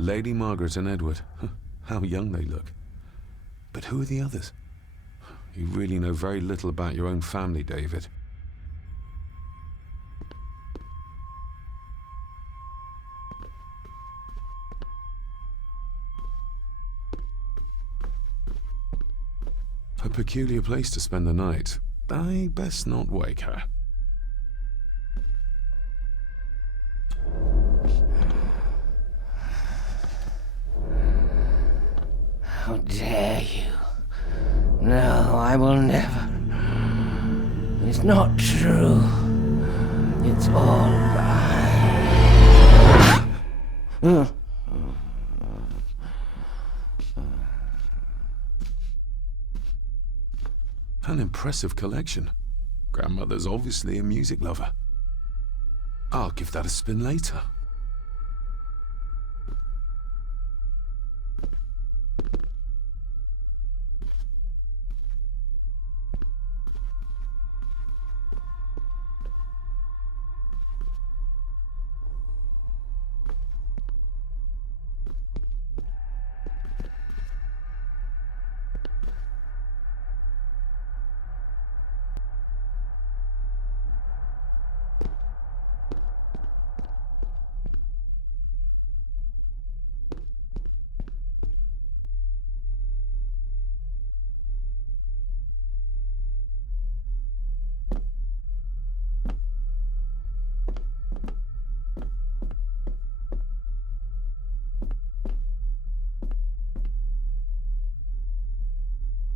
Lady Margaret and Edward. How young they look. But who are the others? You really know very little about your own family, David. A peculiar place to spend the night. I best not wake her. How dare you? No, I will never. It's not true. It's all lie. An impressive collection. Grandmother's obviously a music lover. I'll give that a spin later.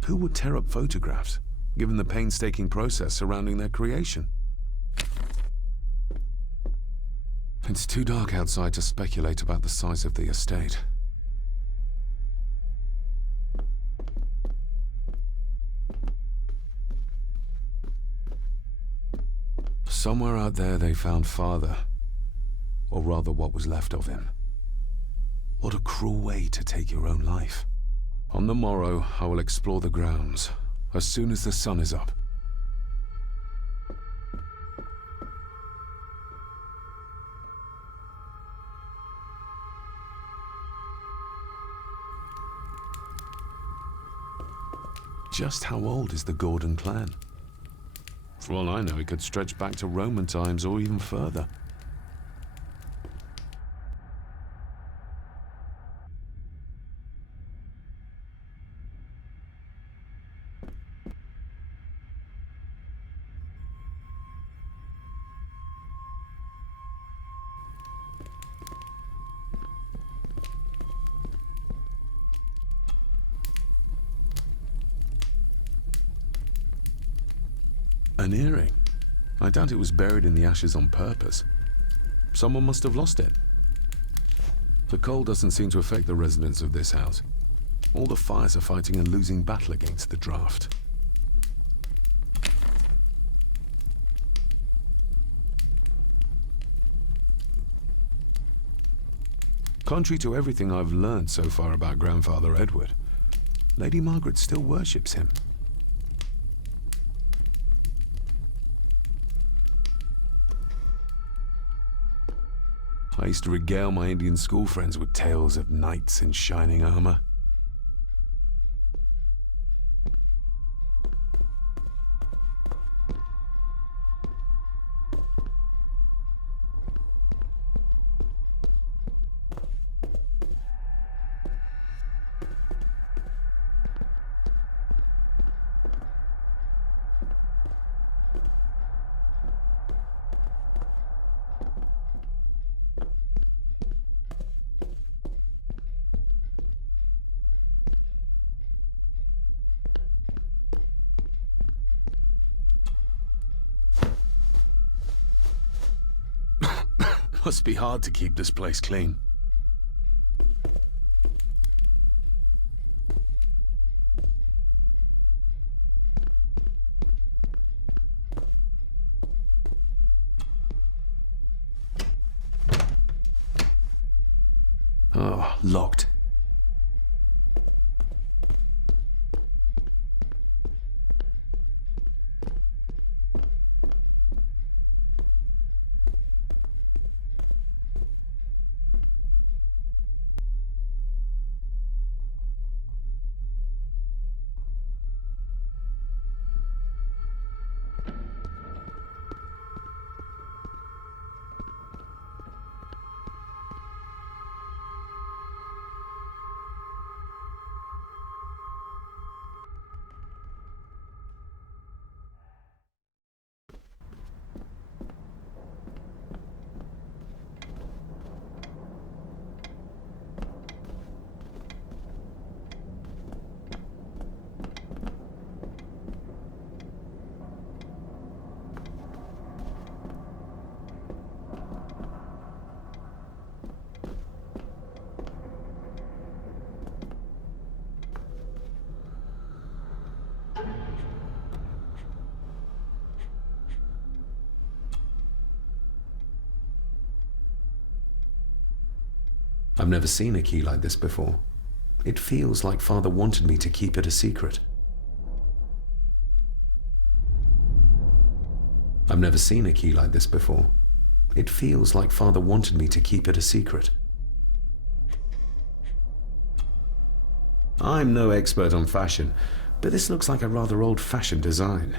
Who would tear up photographs, given the painstaking process surrounding their creation? It's too dark outside to speculate about the size of the estate. Somewhere out there they found Father, or rather what was left of him. What a cruel way to take your own life. On the morrow, I will explore the grounds, as soon as the sun is up. Just how old is the Gordon clan? For all I know, it could stretch back to Roman times or even further. An earring? I doubt it was buried in the ashes on purpose. Someone must have lost it. The cold doesn't seem to affect the residents of this house. All the fires are fighting a losing battle against the draft. Contrary to everything I've learned so far about Grandfather Edward, Lady Margaret still worships him. I used to regale my Indian school friends with tales of knights in shining armor. Must be hard to keep this place clean. Oh, locked. I've never seen a key like this before. It feels like Father wanted me to keep it a secret. I've never seen a key like this before. It feels like Father wanted me to keep it a secret. I'm no expert on fashion, but this looks like a rather old-fashioned design.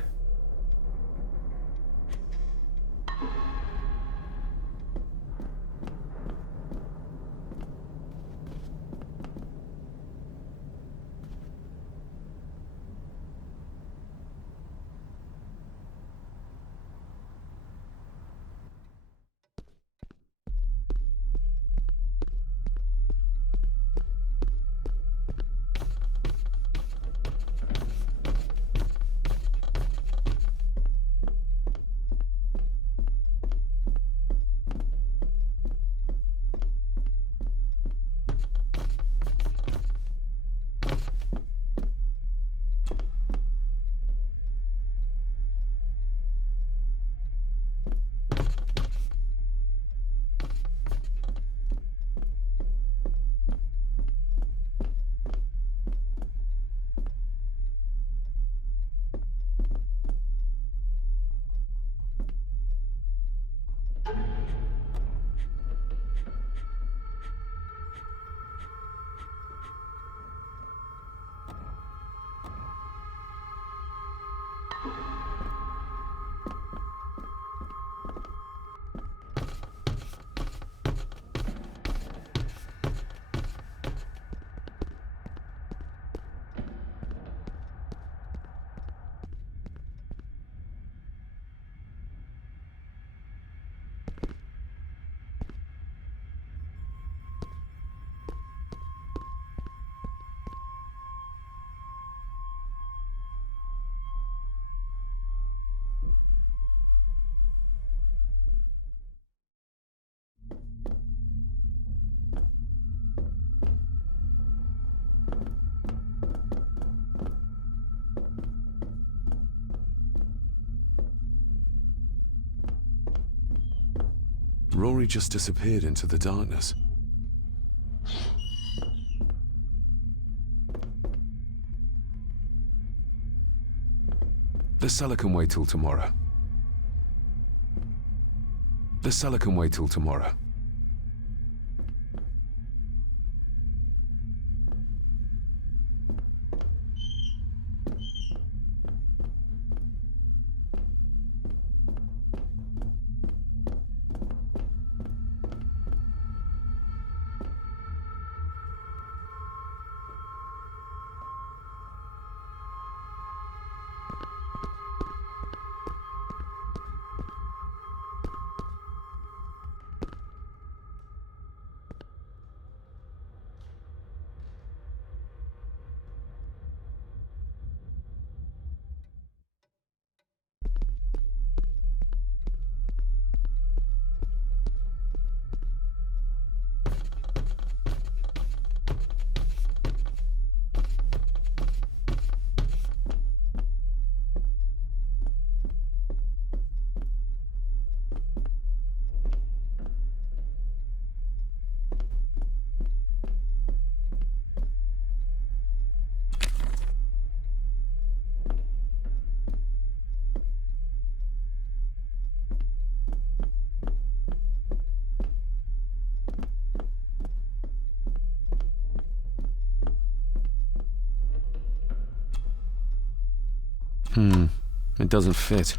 Rory just disappeared into the darkness. The cellar can wait till tomorrow. The cellar can wait till tomorrow. It doesn't fit.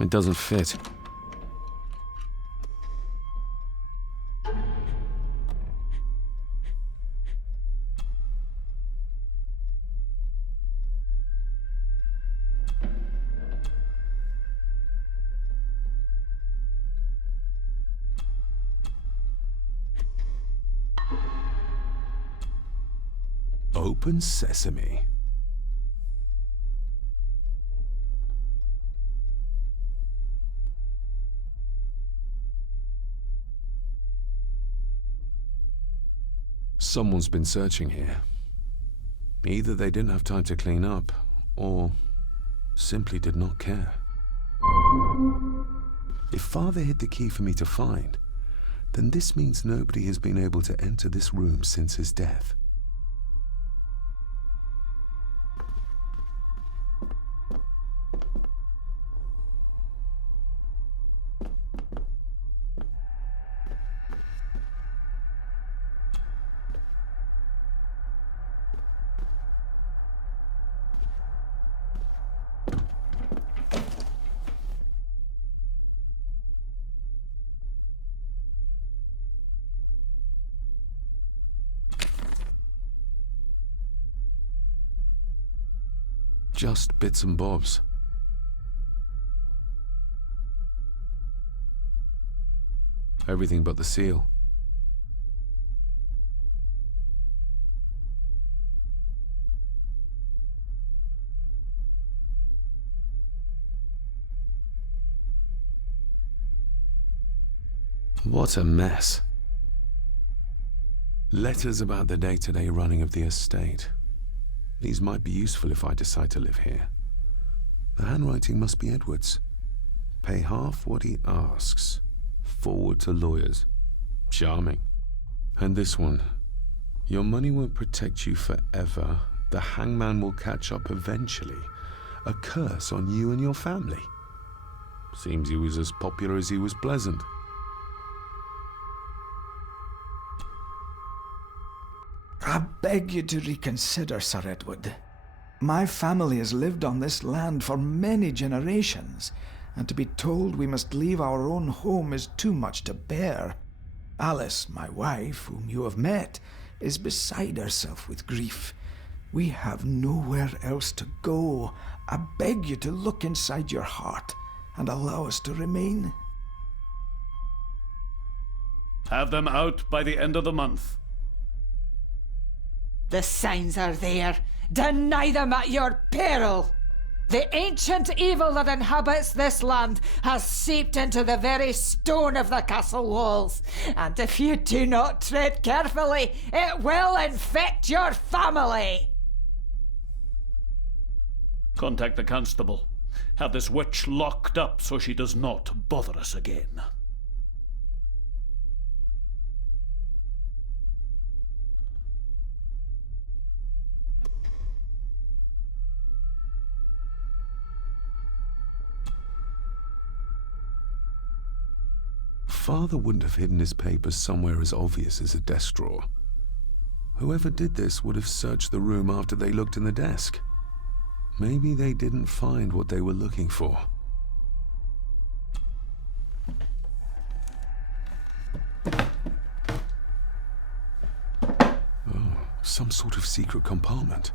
It doesn't fit. Open sesame. Someone's been searching here. Either they didn't have time to clean up, or simply did not care. If Father hid the key for me to find, then this means nobody has been able to enter this room since his death. Just bits and bobs. Everything but the seal. What a mess. Letters about the day-to-day running of the estate. These might be useful if I decide to live here. The handwriting must be Edward's. Pay half what he asks. Forward to lawyers. Charming. And this one. Your money won't protect you forever. The hangman will catch up eventually. A curse on you and your family. Seems he was as popular as he was pleasant. I beg you to reconsider, Sir Edward. My family has lived on this land for many generations, and to be told we must leave our own home is too much to bear. Alice, my wife, whom you have met, is beside herself with grief. We have nowhere else to go. I beg you to look inside your heart and allow us to remain. Have them out by the end of the month. The signs are there. Deny them at your peril. The ancient evil that inhabits this land has seeped into the very stone of the castle walls, and if you do not tread carefully, it will infect your family. Contact the constable. Have this witch locked up so she does not bother us again. Father wouldn't have hidden his papers somewhere as obvious as a desk drawer. Whoever did this would have searched the room after they looked in the desk. Maybe they didn't find what they were looking for. Oh, some sort of secret compartment.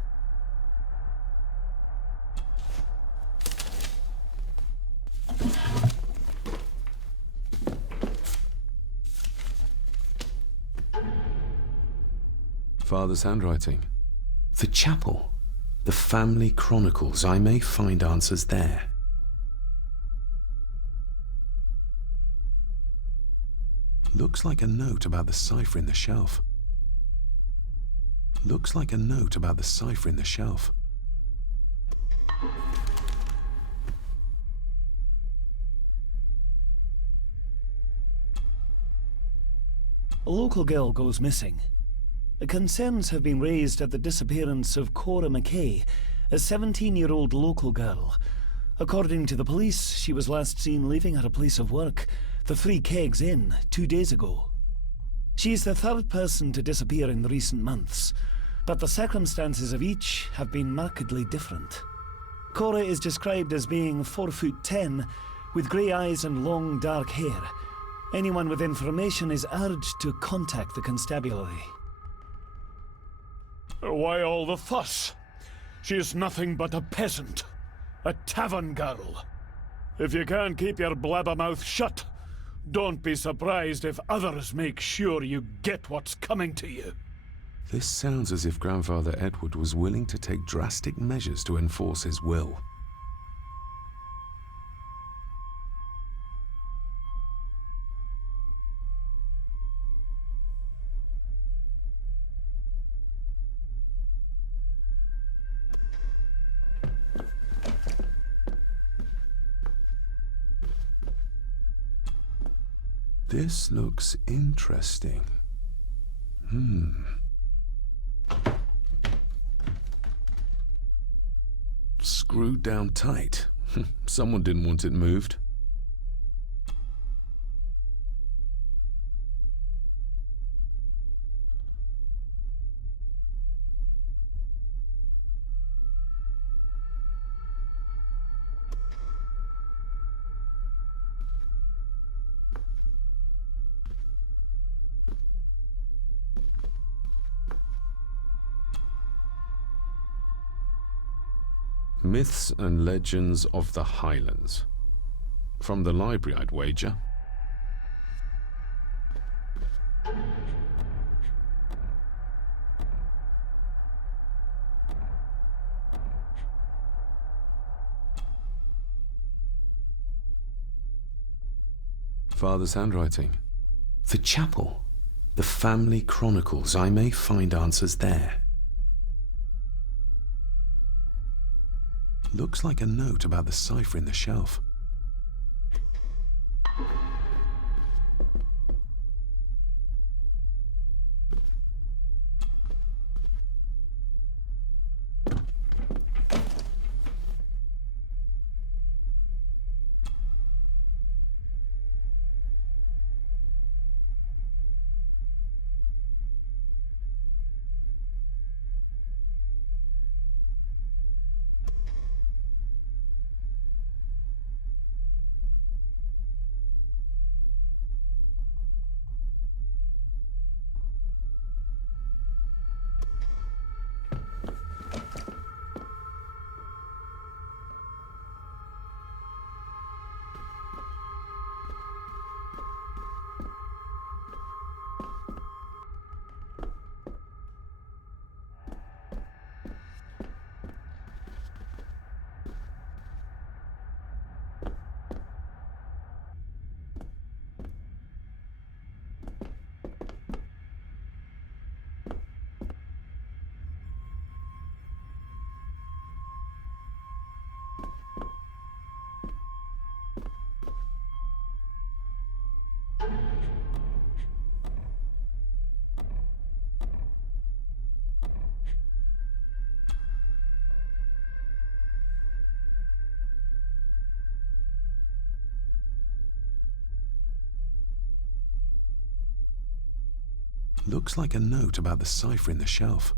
Father's handwriting. The chapel. The family chronicles. I may find answers there. Looks like a note about the cipher in the shelf. Looks like a note about the cipher in the shelf. A local girl goes missing. Concerns have been raised at the disappearance of Cora McKay, a 17-year-old local girl. According to the police, she was last seen leaving her place of work, the Three Kegs Inn, 2 days ago. She is the third person to disappear in the recent months, but the circumstances of each have been markedly different. Cora is described as being 4'10", with grey eyes and long dark hair. Anyone with information is urged to contact the constabulary. Why all the fuss? She is nothing but a peasant. A tavern girl. If you can't keep your blabbermouth shut, don't be surprised if others make sure you get what's coming to you. This sounds as if Grandfather Edward was willing to take drastic measures to enforce his will. This looks interesting. Screwed down tight. Someone didn't want it moved. Myths and Legends of the Highlands. From the library, I'd wager. Father's handwriting. The chapel. The family chronicles. I may find answers there. Looks like a note about the cipher in the shelf. Looks like a note about the cipher in the shelf.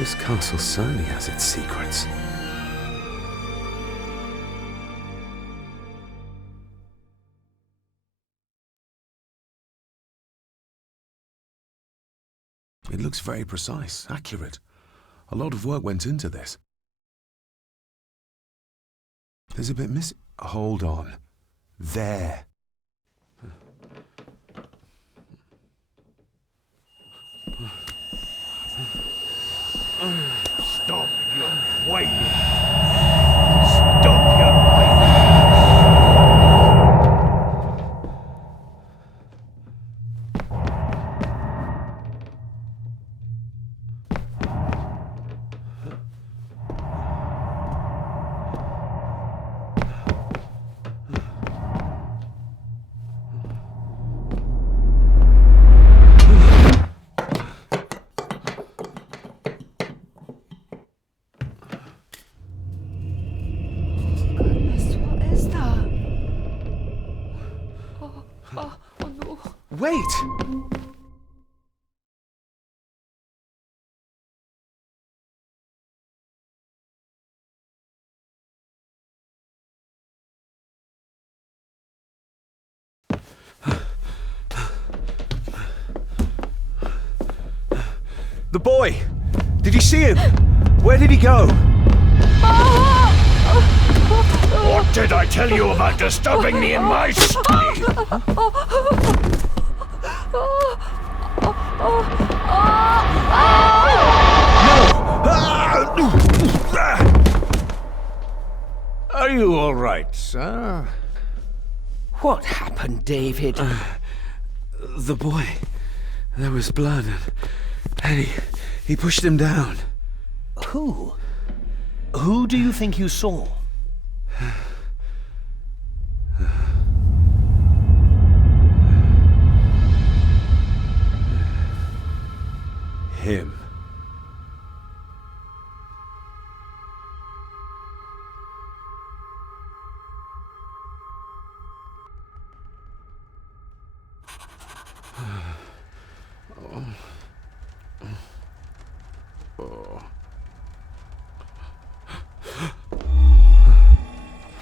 This castle certainly has its secrets. It looks very precise, accurate. A lot of work went into this. There's a bit missing. Hold on. There. Stop your whining! Stop your whining! Wait! The boy! Did you see him? Where did he go? What did I tell you about disturbing me in my study? Are you all right, sir? What happened, David? The boy. There was blood and he pushed him down. Who? Who do you think you saw? Him.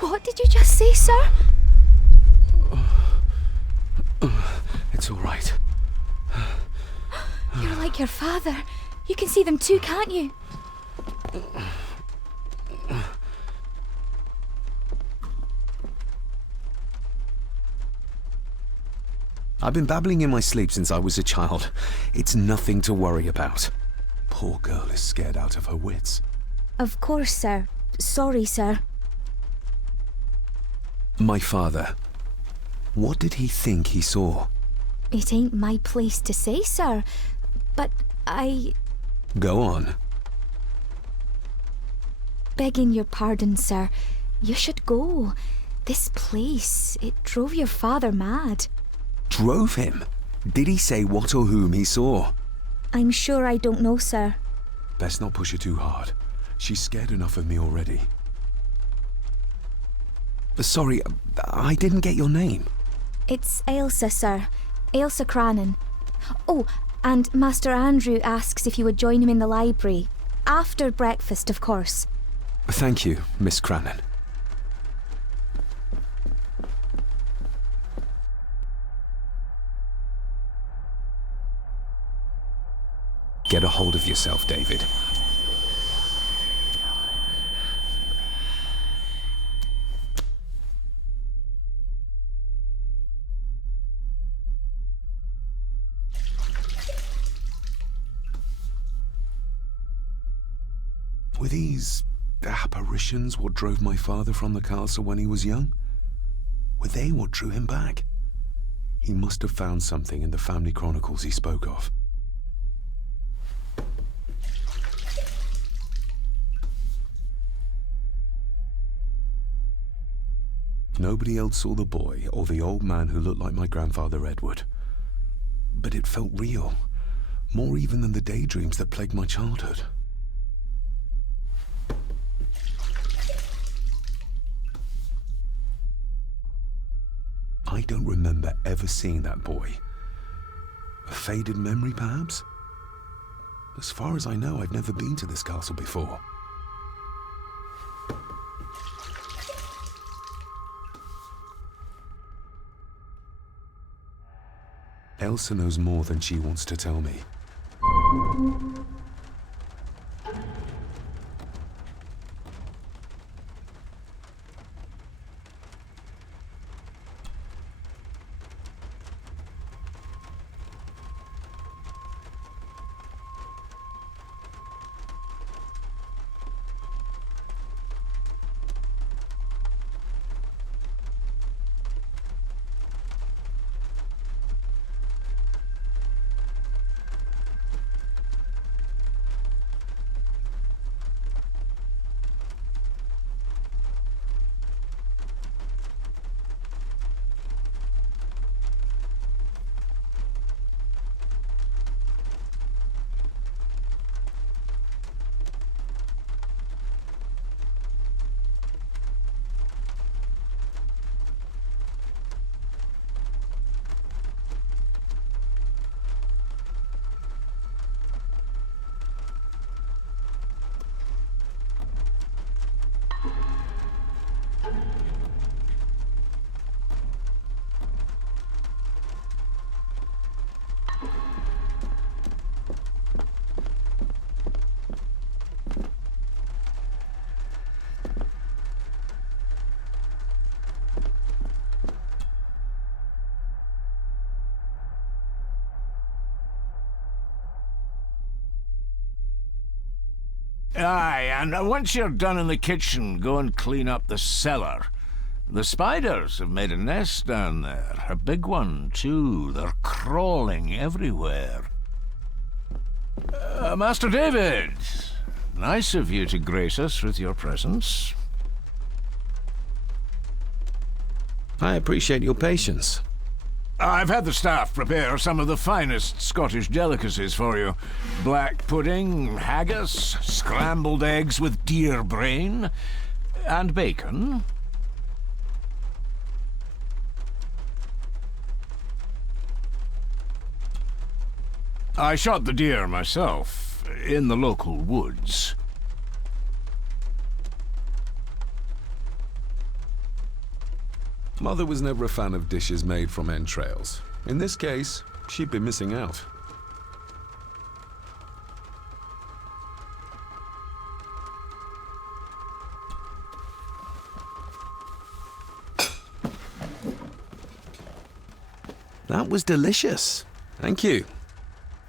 What did you just say, sir? It's all right. You're like your father. You can see them too, can't you? I've been babbling in my sleep since I was a child. It's nothing to worry about. Poor girl is scared out of her wits. Of course, sir. Sorry, sir. My father. What did he think he saw? It ain't my place to say, sir. But Go on. begging your pardon, sir. You should go. This place, it drove your father mad. Drove him? Did he say what or whom he saw? I'm sure I don't know, sir. Best not push her too hard. She's scared enough of me already. Sorry, I didn't get your name. It's Ailsa, sir. Ailsa Crannan. Oh, and Master Andrew asks if you would join him in the library. After breakfast, of course. Thank you, Miss Crannan. Get a hold of yourself, David. Were these apparitions what drove my father from the castle when he was young? Were they what drew him back? He must have found something in the family chronicles he spoke of. Nobody else saw the boy or the old man who looked like my grandfather Edward. But it felt real, more even than the daydreams that plagued my childhood. I don't remember ever seeing that boy. A faded memory, perhaps? As far as I know, I've never been to this castle before. Elsa knows more than she wants to tell me. Aye, and once you're done in the kitchen, go and clean up the cellar. The spiders have made a nest down there. A big one, too. They're crawling everywhere. Master David, nice of you to grace us with your presence. I appreciate your patience. I've had the staff prepare some of the finest Scottish delicacies for you. Black pudding, haggis, scrambled eggs with deer brain, and bacon. I shot the deer myself, in the local woods. Mother was never a fan of dishes made from entrails. In this case, she'd be missing out. That was delicious. Thank you.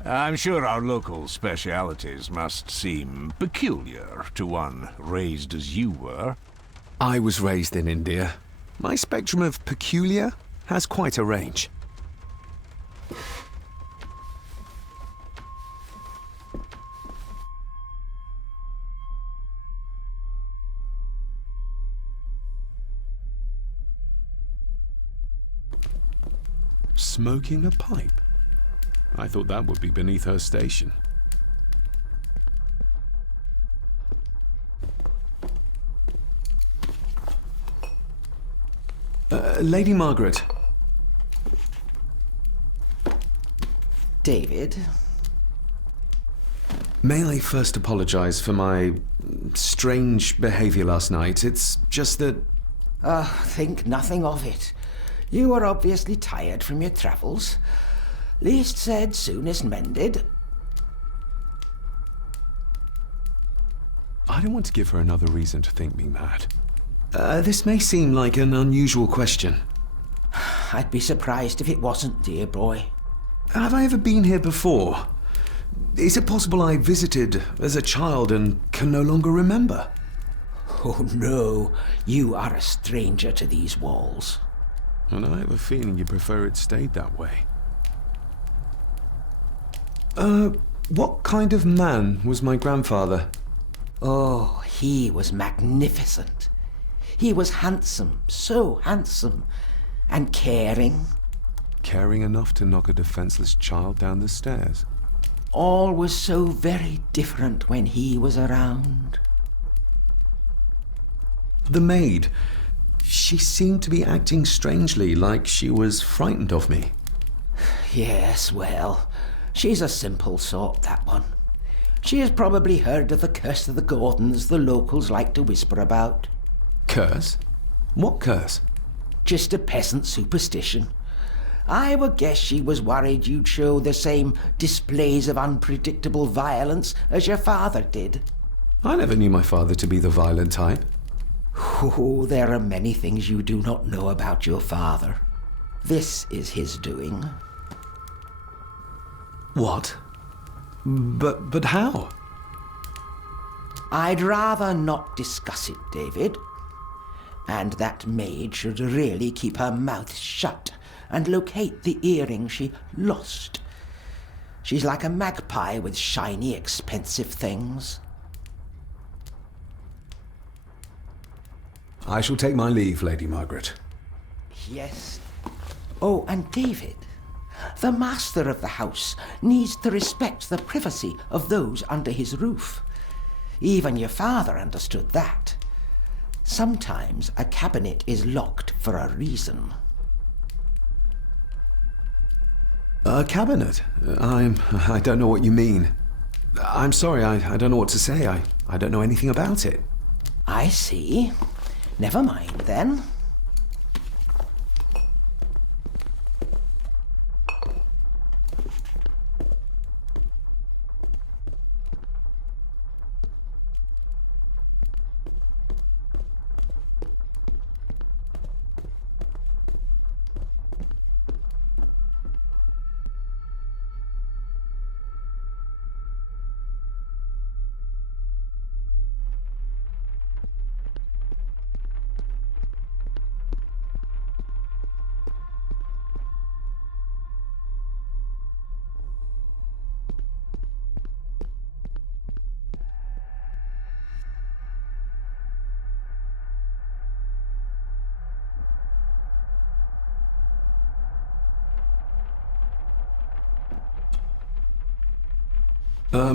I'm sure our local specialities must seem peculiar to one raised as you were. I was raised in India. My spectrum of peculiar has quite a range. Smoking a pipe? I thought that would be beneath her station. Lady Margaret. David? May I first apologize for my strange behavior last night? It's just that... Think nothing of it. You were obviously tired from your travels. Least said, soonest mended. I don't want to give her another reason to think me mad. This may seem like an unusual question. I'd be surprised if it wasn't, dear boy. Have I ever been here before? Is it possible I visited as a child and can no longer remember? Oh no, you are a stranger to these walls. And I have a feeling you prefer it stayed that way. What kind of man was my grandfather? Oh, he was magnificent. He was handsome, so handsome, and caring. Caring enough to knock a defenseless child down the stairs. All was so very different when he was around. The maid. She seemed to be acting strangely, like she was frightened of me. Yes, well, she's a simple sort, that one. She has probably heard of the curse of the Gordons the locals like to whisper about. Curse? What curse? Just a peasant superstition. I would guess she was worried you'd show the same displays of unpredictable violence as your father did. I never knew my father to be the violent type. Oh, there are many things you do not know about your father. This is his doing. What? But how? I'd rather not discuss it, David. And that maid should really keep her mouth shut and locate the earring she lost. She's like a magpie with shiny, expensive things. I shall take my leave, Lady Margaret. Yes. Oh, and David, the master of the house needs to respect the privacy of those under his roof. Even your father understood that. Sometimes a cabinet is locked for a reason. A cabinet? I don't know what you mean. I'm sorry, I don't know what to say. I don't know anything about it. I see. Never mind, then.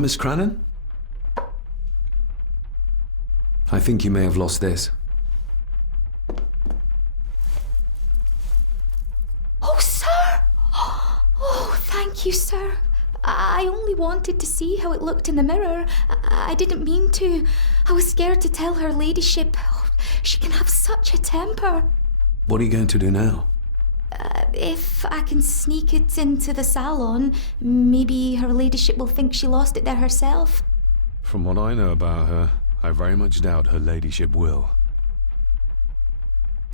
Miss Crannan? I think you may have lost this. Oh, sir! Oh, thank you, sir. I only wanted to see how it looked in the mirror. I didn't mean to. I was scared to tell her ladyship. Oh, she can have such a temper. What are you going to do now? If I can sneak it into the salon, maybe her ladyship will think she lost it there herself. From what I know about her, I very much doubt her ladyship will.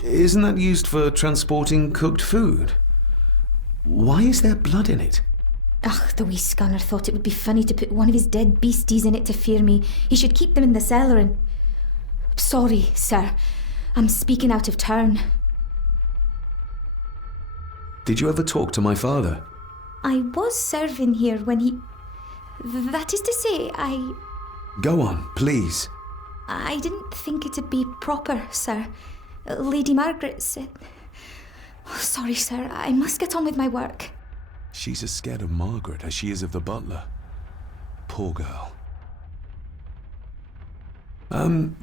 Isn't that used for transporting cooked food? Why is there blood in it? Ugh, the wee scunner thought it would be funny to put one of his dead beasties in it to fear me. He should keep them in the cellar and... Sorry, sir. I'm speaking out of turn. Did you ever talk to my father? I was serving here when he... That is to say, Go on, please. I didn't think it'd be proper, sir. Lady Margaret said... Oh, sorry, sir. I must get on with my work. She's as scared of Margaret as she is of the butler. Poor girl.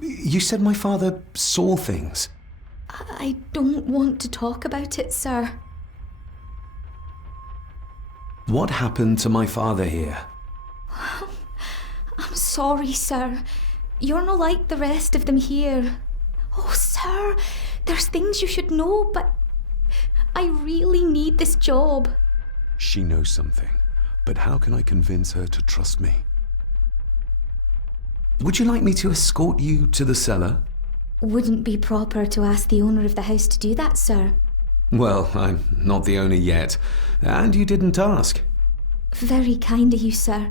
You said my father saw things. I don't want to talk about it, sir. What happened to my father here? I'm sorry, sir. You're not like the rest of them here. Oh, sir, there's things you should know, but I really need this job. She knows something, but how can I convince her to trust me? Would you like me to escort you to the cellar? Wouldn't be proper to ask the owner of the house to do that, sir. Well, I'm not the owner yet, and you didn't ask. Very kind of you, sir.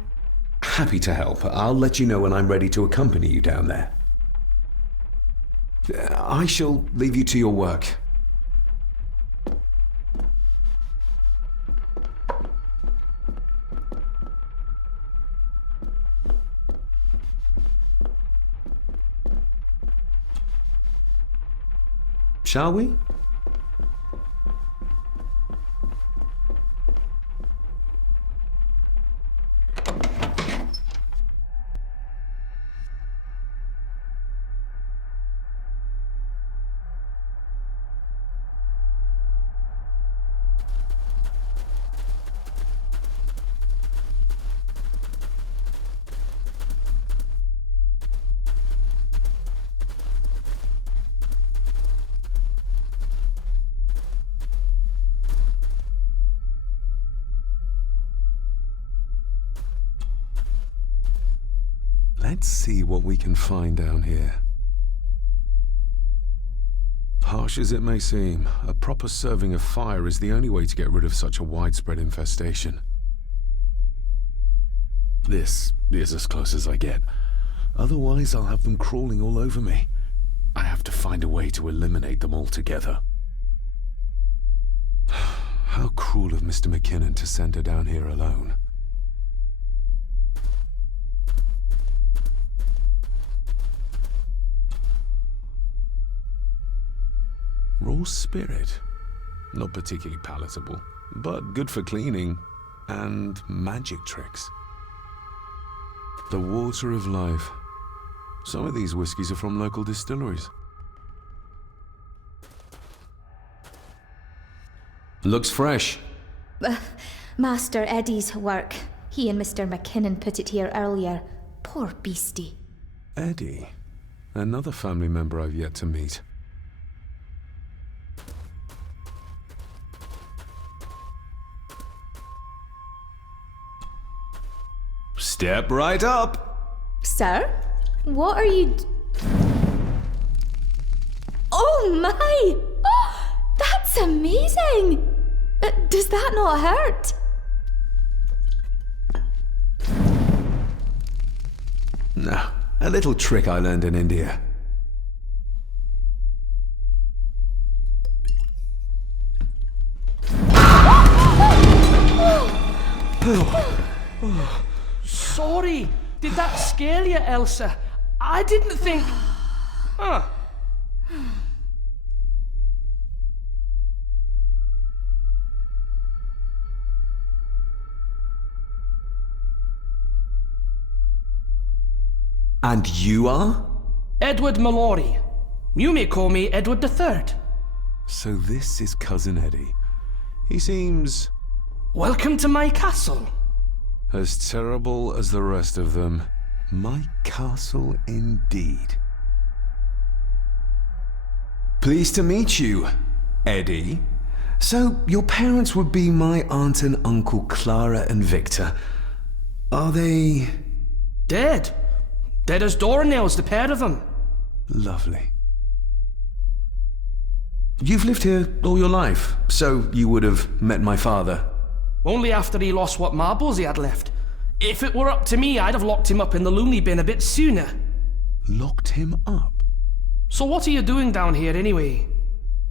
happy to help. I'll let you know when I'm ready to accompany you down there. I shall leave you to your work. Shall we? Let's see what we can find down here. Harsh as it may seem, a proper serving of fire is the only way to get rid of such a widespread infestation. This is as close as I get. Otherwise, I'll have them crawling all over me. I have to find a way to eliminate them altogether. How cruel of Mr. McKinnon to send her down here alone. Raw spirit. Not particularly palatable, but good for cleaning and magic tricks. The water of life. Some of these whiskies are from local distilleries. Looks fresh. Master Eddie's work. He and Mr. McKinnon put it here earlier. Poor beastie. Eddie? Another family member I've yet to meet. Step right up! Sir? What are you Oh my! Oh, that's amazing! Does that not hurt? No, a little trick I learned in India. Sorry, did that scare you, Elsa? I didn't think... And you are? Edward Mallory. You may call me Edward III. So this is Cousin Eddie. He seems... Welcome to my castle. as terrible as the rest of them. My castle indeed. Pleased to meet you, Eddie. So, your parents would be my aunt and uncle Clara and Victor. Are they... Dead. Dead as doornails, the pair of them. Lovely. You've lived here all your life, so you would have met my father. Only after he lost what marbles he had left. If it were up to me, I'd have locked him up in the loony bin a bit sooner. Locked him up? So what are you doing down here anyway?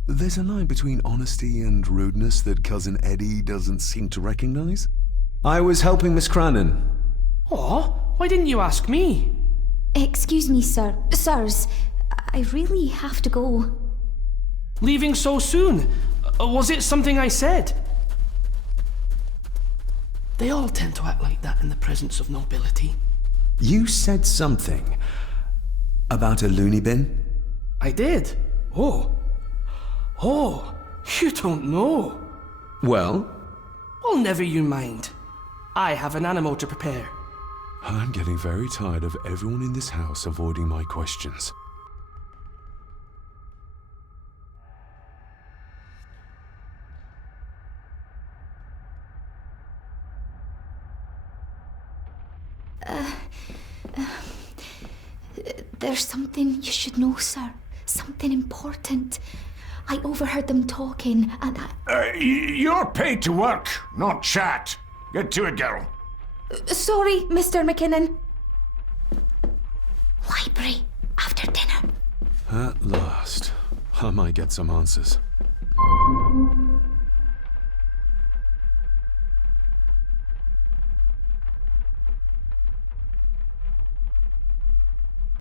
There's a line between honesty and rudeness that Cousin Eddie doesn't seem to recognize. I was helping Miss Crannan. Oh, why didn't you ask me? Excuse me, sir. Sirs, I really have to go. Leaving so soon? Was it something I said? They all tend to act like that in the presence of nobility. You said something about a loony bin? I did. Oh, you don't know. Well? Well, never you mind. I have an animal to prepare. I'm getting very tired of everyone in this house avoiding my questions. There's something you should know, sir. Something important. I overheard them talking, and You're paid to work, not chat. Get to it, girl. Sorry, Mr. McKinnon. Library, after dinner. At last. I might get some answers.